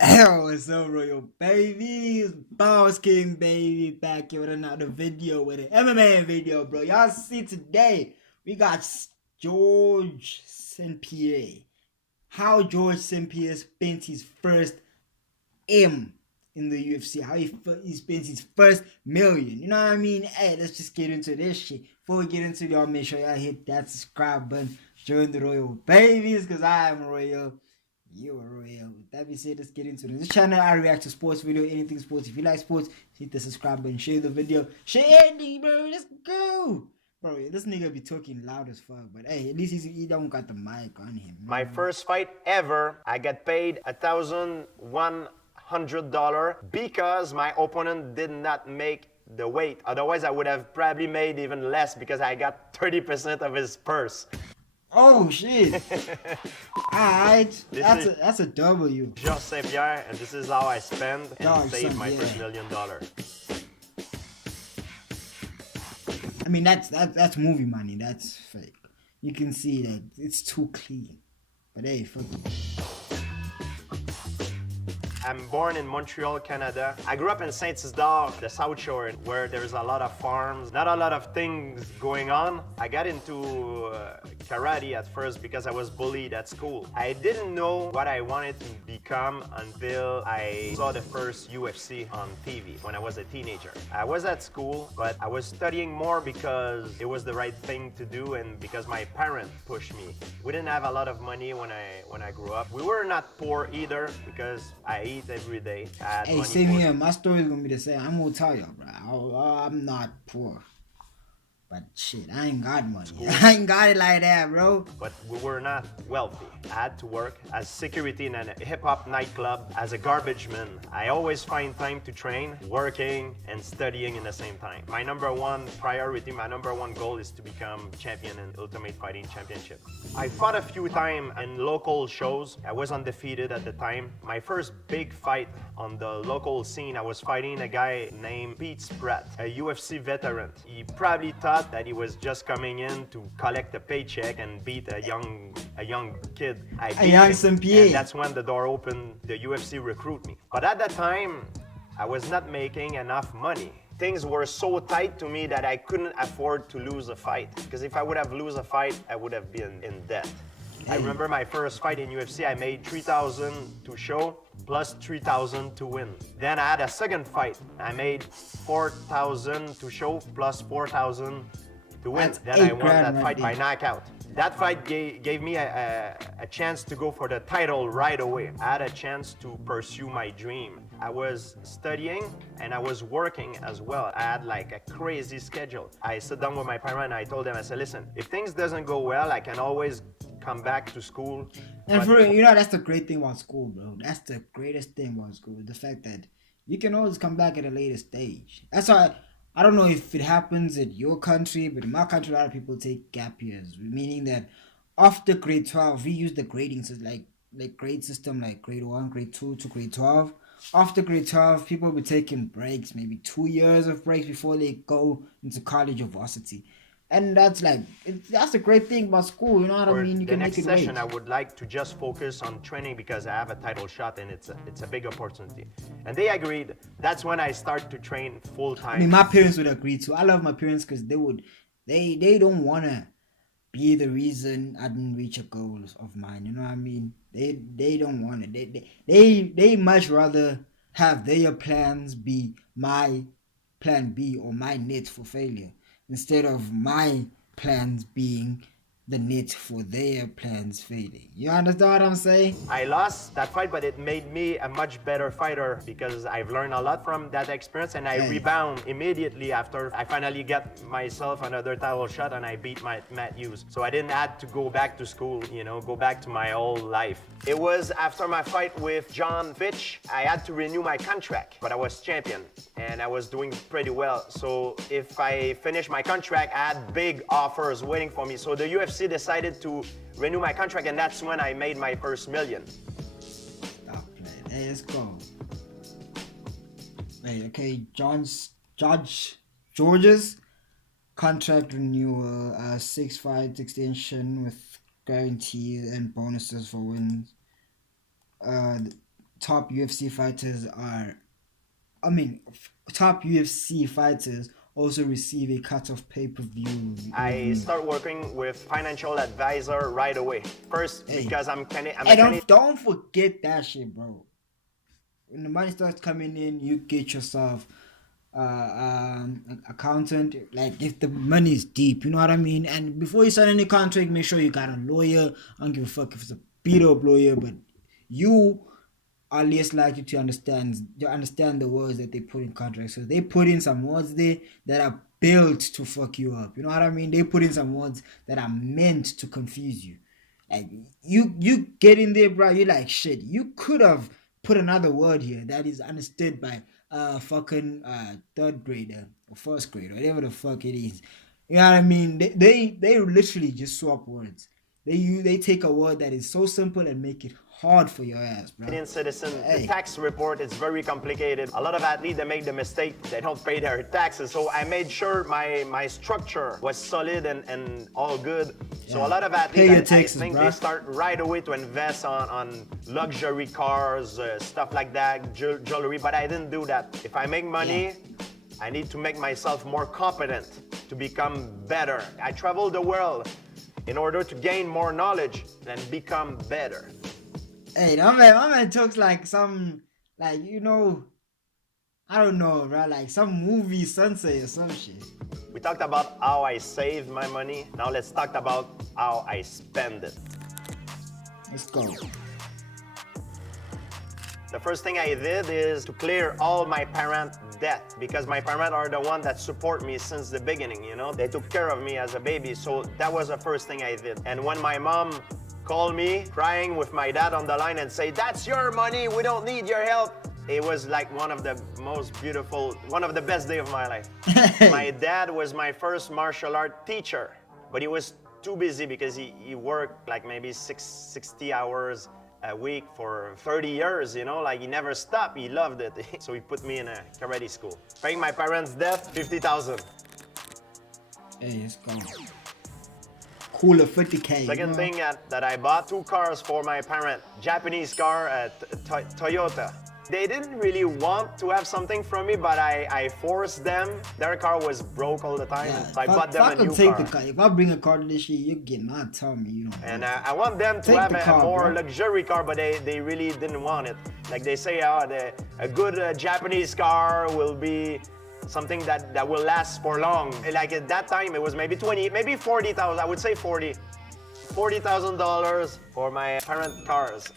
Hell, what's up, Royal Babies? Boss King Baby back here with another video, with an MMA video, bro. Y'all see today, we got George St. Pierre. How George St. Pierre spent his first M in the UFC. How he spent his first million. You know what I mean? Hey, let's just get into this shit. Before we get into it, y'all make sure y'all hit that subscribe button. Join the Royal Babies, because I am Royal. You are real. With that being said, let's get into this. This channel, I react to sports video, anything sports. If you like sports, hit the subscribe button, share the video. Share it, bro. Let's go. Bro, this nigga be talking loud as fuck. But hey, at least he don't got the mic on him. My first fight ever, I got paid $1,100 because my opponent did not make the weight. Otherwise, I would have probably made even less because I got 30% of his purse. Oh shit! Alright, that's a W. George St. Pierre, and this is how I spend and save my first $1 million. I mean that's movie money. That's fake. You can see that it's too clean. But hey, fuck it. I'm born in Montreal, Canada. I grew up in Saint-Isidore, the South Shore, where there's a lot of farms, not a lot of things going on. I got into karate at first because I was bullied at school. I didn't know what I wanted to become until I saw the first UFC on TV when I was a teenager. I was at school, but I was studying more because it was the right thing to do and because my parents pushed me. We didn't have a lot of money when I grew up. We were not poor either because I eat every day. Hey, same here. My story is gonna be the same. I'm gonna tell you, bro. I'm not poor. But shit, I ain't got money. I ain't got it like that, bro. But we were not wealthy. I had to work as security in a hip-hop nightclub, as a garbage man. I always find time to train, working and studying in the same time. My number one priority, my number one goal is to become champion in Ultimate Fighting Championship. I fought a few times in local shows. I was undefeated at the time. My first big fight on the local scene, I was fighting a guy named Pete Spratt, a UFC veteran. He probably thought that he was just coming in to collect a paycheck and beat a young kid. I beat him, and that's when the door opened. The UFC recruit me. But at that time, I was not making enough money. Things were so tight to me that I couldn't afford to lose a fight. Because if I would have lost a fight, I would have been in debt. I remember my first fight in UFC, I made $3,000 to show, plus $3,000 to win. Then I had a second fight. I made $4,000 to show, plus $4,000 to win. Then I won that fight by knockout. That fight gave me a chance to go for the title right away. I had a chance to pursue my dream. I was studying and I was working as well. I had like a crazy schedule. I sat down with my parents and I told them, I said, listen, if things doesn't go well, I can always come back to school. And for you know, that's the great thing about school, bro. That's the greatest thing about school. The fact that you can always come back at a later stage. That's why I don't know if it happens in your country, but in my country, a lot of people take gap years, meaning that after grade 12, we use the grading system, like grade system, like grade 1, grade 2 to grade 12. After grade 12, people will be taking breaks, maybe 2 years of breaks before they go into college or varsity. And that's like, that's a great thing about school, you know what I mean? You can make it. The next session, I would like to just focus on training because I have a title shot and it's a big opportunity. And they agreed. That's when I start to train full time. I mean, my parents would agree too. I love my parents because they don't want to be the reason I didn't reach a goal of mine, you know what I mean? They don't want it. They much rather have their plans be my plan B or my net for failure, instead of my plans being the net for their plans failing. You understand what I'm saying? I lost that fight, but it made me a much better fighter because I've learned a lot from that experience and I rebound immediately after I finally got myself another title shot and I beat Matt Hughes. So I didn't have to go back to school, you know, go back to my old life. It was after my fight with John Fitch, I had to renew my contract, but I was champion and I was doing pretty well. So if I finished my contract, I had big offers waiting for me. So the UFC decided to renew my contract, and that's when I made my first million. Stop playing. Hey, let's go. Hey, okay, George's contract renewal, 6-fight extension with guarantees and bonuses for wins. top UFC fighters are, I mean, top UFC fighters also receive a cut of pay-per-view. I start working with financial advisor right away. First, because I'm don't forget that shit, bro. When the money starts coming in, you get yourself accountant. Like, if the money is deep, you know what I mean. And before you sign any contract, make sure you got a lawyer. I don't give a fuck if it's a beat up lawyer, but you are less likely to understand the words that they put in contracts. So they put in some words there that are built to fuck you up. You know what I mean? They put in some words that are meant to confuse you. Like, you get in there, bro, you're like, shit, you could have put another word here that is understood by fucking third grader or first grader, whatever the fuck it is. You know what I mean? They literally just swap words. They take a word that is so simple and make it hard for your ass, bro. Indian citizen, the tax report is very complicated. A lot of athletes, they make the mistake, they don't pay their taxes. So I made sure my structure was solid and all good. So a lot of athletes, I think they start right away to invest on luxury cars, stuff like that, jewelry, but I didn't do that. If I make money, I need to make myself more competent to become better. I travel the world in order to gain more knowledge and become better. Hey, my man talks like some, like, you know, I don't know, bro, like some movie sensei or some shit. We talked about how I save my money. Now let's talk about how I spend it. Let's go. The first thing I did is to clear all my parent debt, because my parents are the ones that support me since the beginning, you know? They took care of me as a baby, so that was the first thing I did. And when my mom called me crying with my dad on the line and say, "That's your money, we don't need your help," it was like one of the most beautiful, one of the best days of my life. My dad was my first martial art teacher, but he was too busy because he worked like maybe 60 hours a week for 30 years, you know, like he never stopped, he loved it. So he put me in a karate school. Paying my parents' debt, 50,000. Hey, let's go. Cooler 50K. Second thing that I bought, 2 cars for my parent. Japanese car, Toyota. They didn't really want to have something from me, but I forced them. Their car was broke all the time, so I bought them a new car. The car. If I bring a car to this shit, you get not tell me, you know. And I want them to have a more luxury car, but they really didn't want it. Like they say, a good Japanese car will be something that will last for long. Like at that time, it was maybe 20, maybe 40,000. I would say $40,000 for my parent cars.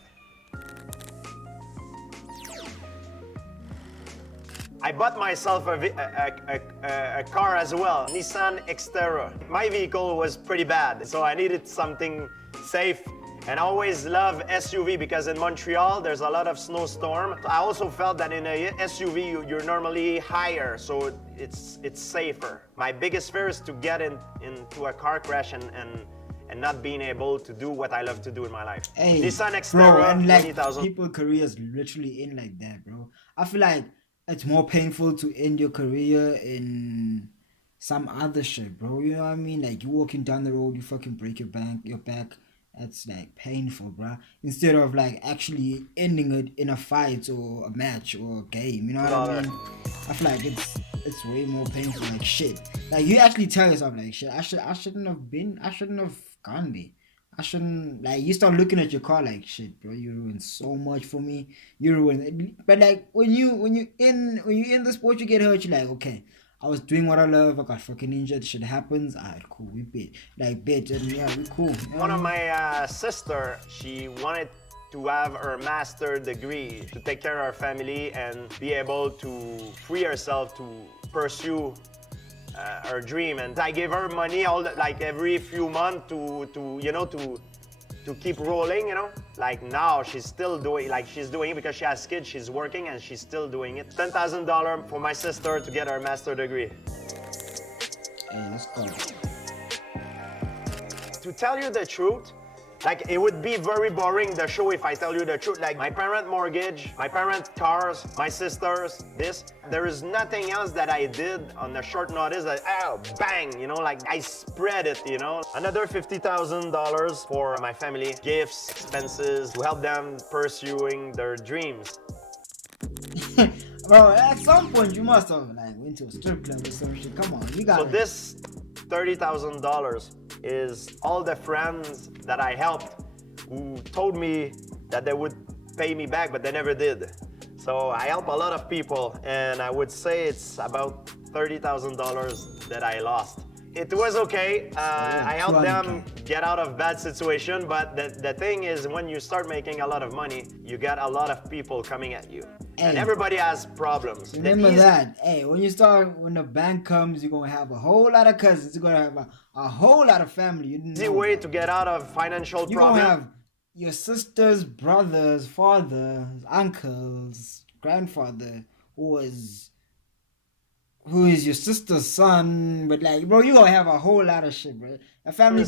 I bought myself a car as well, Nissan Xterra. My vehicle was pretty bad, so I needed something safe. And I always love SUV because in Montreal, there's a lot of snowstorm. I also felt that in a SUV, you're normally higher, so it's safer. My biggest fear is to get into a car crash and not being able to do what I love to do in my life. Hey, Nissan Xterra, bro, and like, 20,000. people's careers literally end like that, bro. I feel like it's more painful to end your career in some other shit, bro. You know what I mean? Like, you walking down the road, you fucking break your back. That's like painful, bro. Instead of like actually ending it in a fight or a match or a game. You know what I mean? I feel like it's way more painful. Like, shit. Like, you actually tell yourself like, shit, I shouldn't have gone there. I shouldn't, like, you start looking at your car like, shit, bro, you ruined so much for me. You ruined it. But like, when you in the sport, you get hurt, you're like, okay, I was doing what I love, I got fucking injured, shit happens, alright, cool, we bet. Like, bet, and yeah, we cool. One of my sister, she wanted to have her master degree to take care of her family and be able to free herself to pursue her dream, and I gave her money like every few months to keep rolling, you know. Like now she's still doing, like she's doing it because she has kids, she's working and she's still doing it. $10,000 for my sister to get her master degree. Hey, let's go. To tell you the truth, Like, it would be very boring, the show, if I tell you the truth. Like, my parent mortgage, my parent cars, my sisters, this. There is nothing else that I did on a short notice that, oh, bang, you know, like I spread it, you know. Another $50,000 for my family, gifts, expenses, to help them pursuing their dreams. Bro, at some point you must have like went to a strip club or some shit. Come on, you got So this $30,000 is all the friends that I helped who told me that they would pay me back, but they never did. So I help a lot of people, and I would say it's about $30,000 that I lost. It was okay. I helped them get out of bad situation, but the thing is, when you start making a lot of money, you got a lot of people coming at you. And everybody has problems. Remember that. Hey, when the bank comes, you're gonna have a whole lot of cousins. You're gonna have a whole lot of family. You easy way to get out of financial you're problem. Gonna have your sisters, brothers, fathers, uncles, grandfather, who is your sister's son, but like, bro, you gonna have a whole lot of shit, bro. That family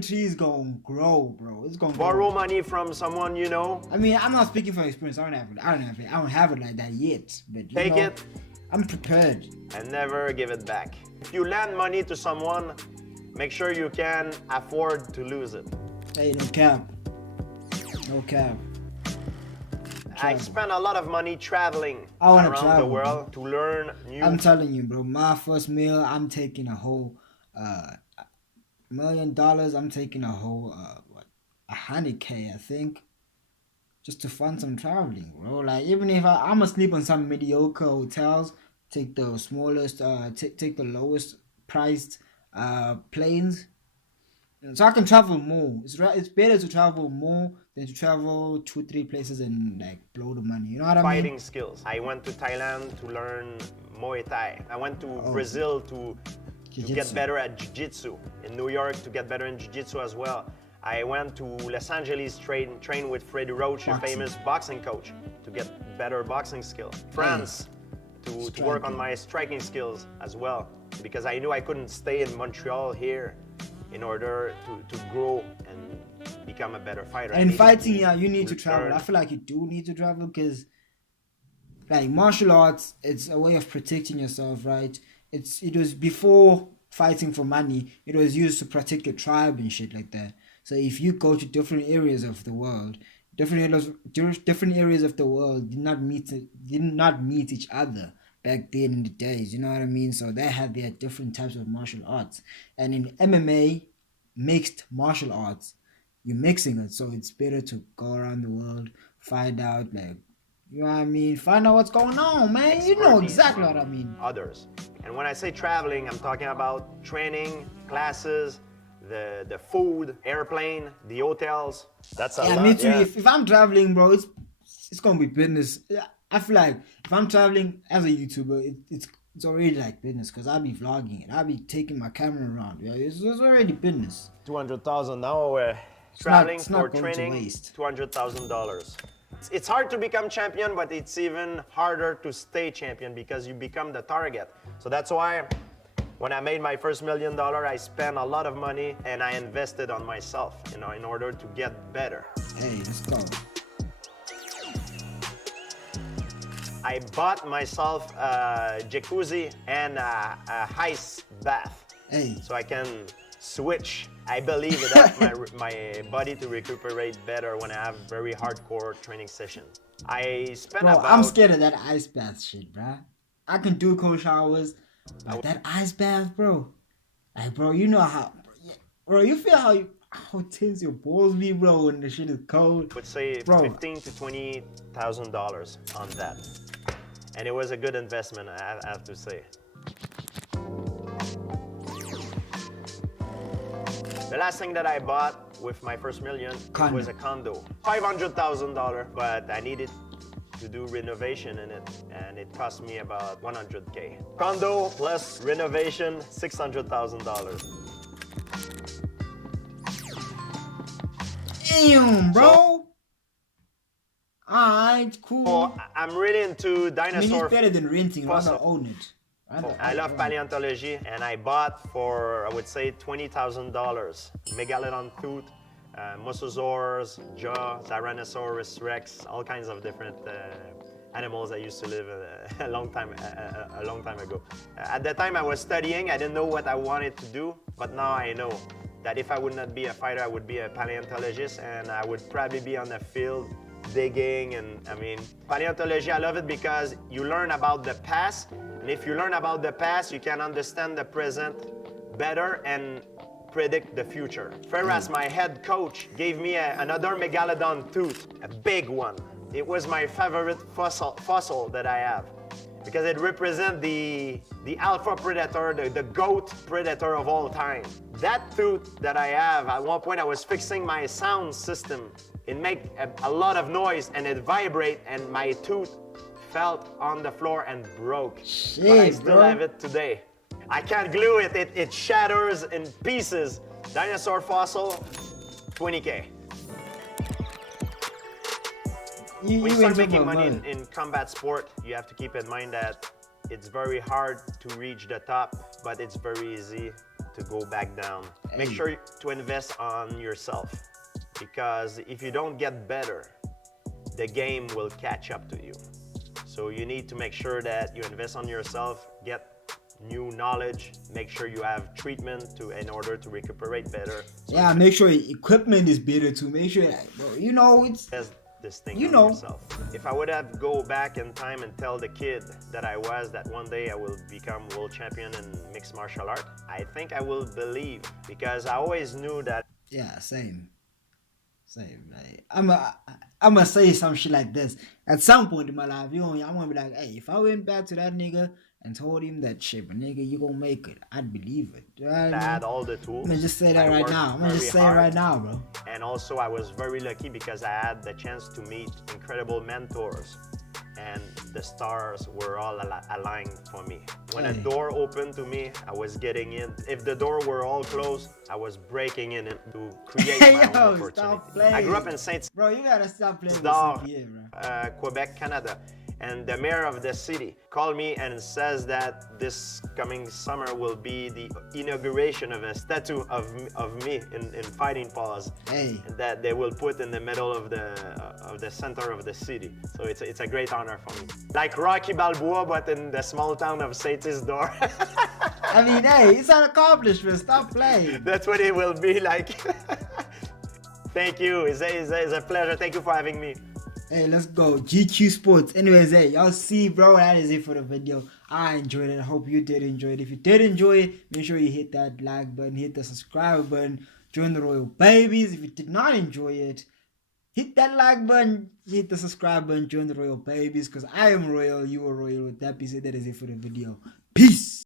tree is gonna grow, bro. It's gonna borrow money from someone, you know. I mean, I'm not speaking from experience. I don't have it like that yet, but take it. I'm prepared. And never give it back. If you lend money to someone, make sure you can afford to lose it. Hey, no cap. No cap. I spent a lot of money traveling around the world to learn new. I'm telling you, bro. My first meal, I'm taking a whole $1 million. I'm taking a whole 100K, I think, just to fund some traveling, bro. Like, even if I'm gonna sleep on some mediocre hotels, take the smallest, take the lowest priced planes, so I can travel more. It's better to travel more than to travel 2-3 places and like blow the money. You know what I mean? Fighting skills. I went to Thailand to learn Muay Thai. I went to Brazil to get better at Jiu-Jitsu. In New York to get better in Jiu-Jitsu as well. I went to Los Angeles train with Freddie Roach, a famous boxing coach, to get better boxing skills. France to work on my striking skills as well, because I knew I couldn't stay in Montreal here in order to grow and become a better fighter. And fighting, you need to travel. I feel like you do need to travel because, like, martial arts, it's a way of protecting yourself, right? It was before fighting for money. It was used to protect your tribe and shit like that. So if you go to different areas of the world, different areas of the world did not meet each other back then in the days, you know what I mean? So they had their different types of martial arts. And in MMA, mixed martial arts, you're mixing it. So it's better to go around the world, find out, like, you know what I mean? Find out what's going on, man. You know exactly what I mean. Others. And when I say traveling, I'm talking about training, classes, the food, airplane, the hotels. That's a lot. Me too. If I'm traveling, bro, it's gonna be business. I feel like if I'm traveling as a YouTuber, it's already like business because I'll be vlogging it. I'll be taking my camera around. Yeah, it's already business. 200,000 now. Traveling for training, $200,000. It's hard to become champion, but it's even harder to stay champion because you become the target. So that's why when I made my first $1 million, I spent a lot of money and I invested on myself, you know, in order to get better. Hey, let's go. I bought myself a jacuzzi and a ice bath. Hey. So I can switch. I believe it helps my body to recuperate better when I have very hardcore training session. I spent I'm scared of that ice bath shit, bro. I can do cold showers, but that ice bath, bro. Like, bro, you know how, bro, you feel how tense your balls be, bro, when the shit is cold. I would say $15,000 to $20,000 on that. And it was a good investment, I have to say. The last thing that I bought with my first million was a condo. $500,000, but I needed to do renovation in it, and it cost me about $100K. Condo plus renovation, $600,000. Damn, bro. Alright, cool. So I'm really into dinosaur. I mean, it's better than renting. Rather own it. I love paleontology, and I bought for, I would say, $20,000 megalodon tooth mosasaurs, jaw, Tyrannosaurus rex, all kinds of different animals that used to live a long time ago. At the time I was studying, I didn't know what I wanted to do, but now I know that if I would not be a fighter, I would be a paleontologist, and I would probably be on the field digging. And I mean, paleontology, I love it because you learn about the past, and if you learn about the past, you can understand the present better and predict the future. Whereas my head coach gave me another megalodon tooth, a big one. It was my favorite fossil that I have because it represents the alpha predator, the goat predator of all time. That tooth that I have, at one point I was fixing my sound system. It make a lot of noise and it vibrate, and my tooth fell on the floor and broke. Shit, but I still bro. have it today. I can't glue it. It shatters in pieces. Dinosaur fossil, 20K. When you start making money in combat sport, you have to keep in mind that it's very hard to reach the top, but it's very easy to go back down. Make sure to invest on yourself, because if you don't get better, the game will catch up to you. So you need to make sure that you invest on yourself, get new knowledge, make sure you have treatment in order to recuperate better. So yeah, make sure your equipment is better too. Make sure that, bro, you know, it's this thing you on know yourself. If I would have go back in time and tell the kid that one day I will become world champion in mixed martial art, I think I will believe, because I always knew that. yeah, same. Like, I'm gonna say some shit like this at some point in my life. You know, I'm gonna be like, hey, if I went back to that nigga and told him that shit, but nigga, you gonna make it, I'd believe it. Right? I had all the tools. I'm gonna just say that right now. I'm gonna just say it right now, bro. And also I was very lucky because I had the chance to meet incredible mentors, and the stars were all aligned for me. When a door opened to me, I was getting in. If the door were all closed, I was breaking in it to create my own opportunity. Stop playing. I grew up in Saint Bro, you gotta stop playing with CPA, bro. Quebec, Canada. And the mayor of the city called me and says that this coming summer will be the inauguration of a statue of me in fighting pose, and that they will put in the middle of the center of the city. So it's a great honor for me. Like Rocky Balboa, but in the small town of Saint Isidore. I mean, hey, it's an accomplishment. Stop playing. That's what it will be like. Thank you. It's a pleasure. Thank you for having me. Hey, let's go. GQ Sports. Anyways, hey, y'all see, bro, that is it for the video. I enjoyed it. I hope you did enjoy it. If you did enjoy it, make sure you hit that like button, hit the subscribe button, join the Royal Babies. If you did not enjoy it, hit that like button, hit the subscribe button, join the Royal Babies, because I am royal, you are royal. With that being said, that is it for the video. Peace.